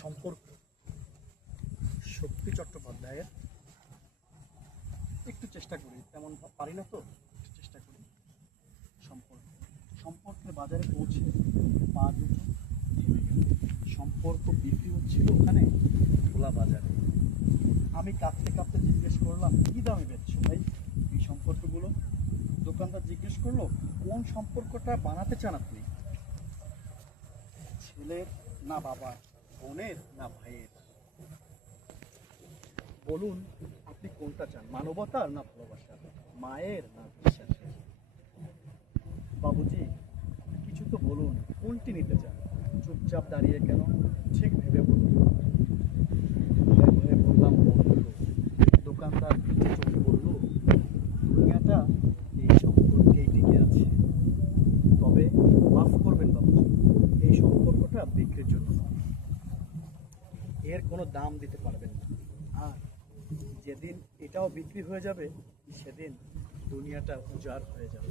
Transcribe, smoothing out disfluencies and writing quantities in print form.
সম্পর্ক শক্তি চট্টোপাধ্যায়ের একটু চেষ্টা করি, তেমন পারি না তো, চেষ্টা করি। সম্পর্কের বাজারে পৌঁছে পা দুটো থেমে গেল। সম্পর্ক বিক্রি হচ্ছিল ওখানে খোলা বাজারে। আমি কাঁপতে কাঁপতে জিজ্ঞেস করলাম, কী দামে বেচছো ভাই এই সম্পর্কগুলো? দোকানদার জিজ্ঞেস করলো, কোন সম্পর্কটা বানাতে চান আপনি? ছেলের না বাবার, বোনের না ভাইয়ের? বলুন আপনি কোনটা চান, মানবতার না ভালোবাসার, মায়ের না বিশ্বাসের? বাবুজি কিছু তো বলুন, কোনটি নিতে চান? চুপচাপ দাঁড়িয়ে কেন, ঠিক ভেবে বলুন। ভয়ে বললাম বন্ধু। দোকানদার চোখে বলল, দুনিয়াটা এই সম্পর্কেই টিকে আছে। তবে মাফ করবেন বাবুজি, এই সম্পর্কটা বিক্রির জন্য নয়। এর কোনো দাম দিতে পারবেন না। আর যেদিন এটাও বিক্রি হয়ে যাবে, সেদিন দুনিয়াটা উজাড় হয়ে যাবে।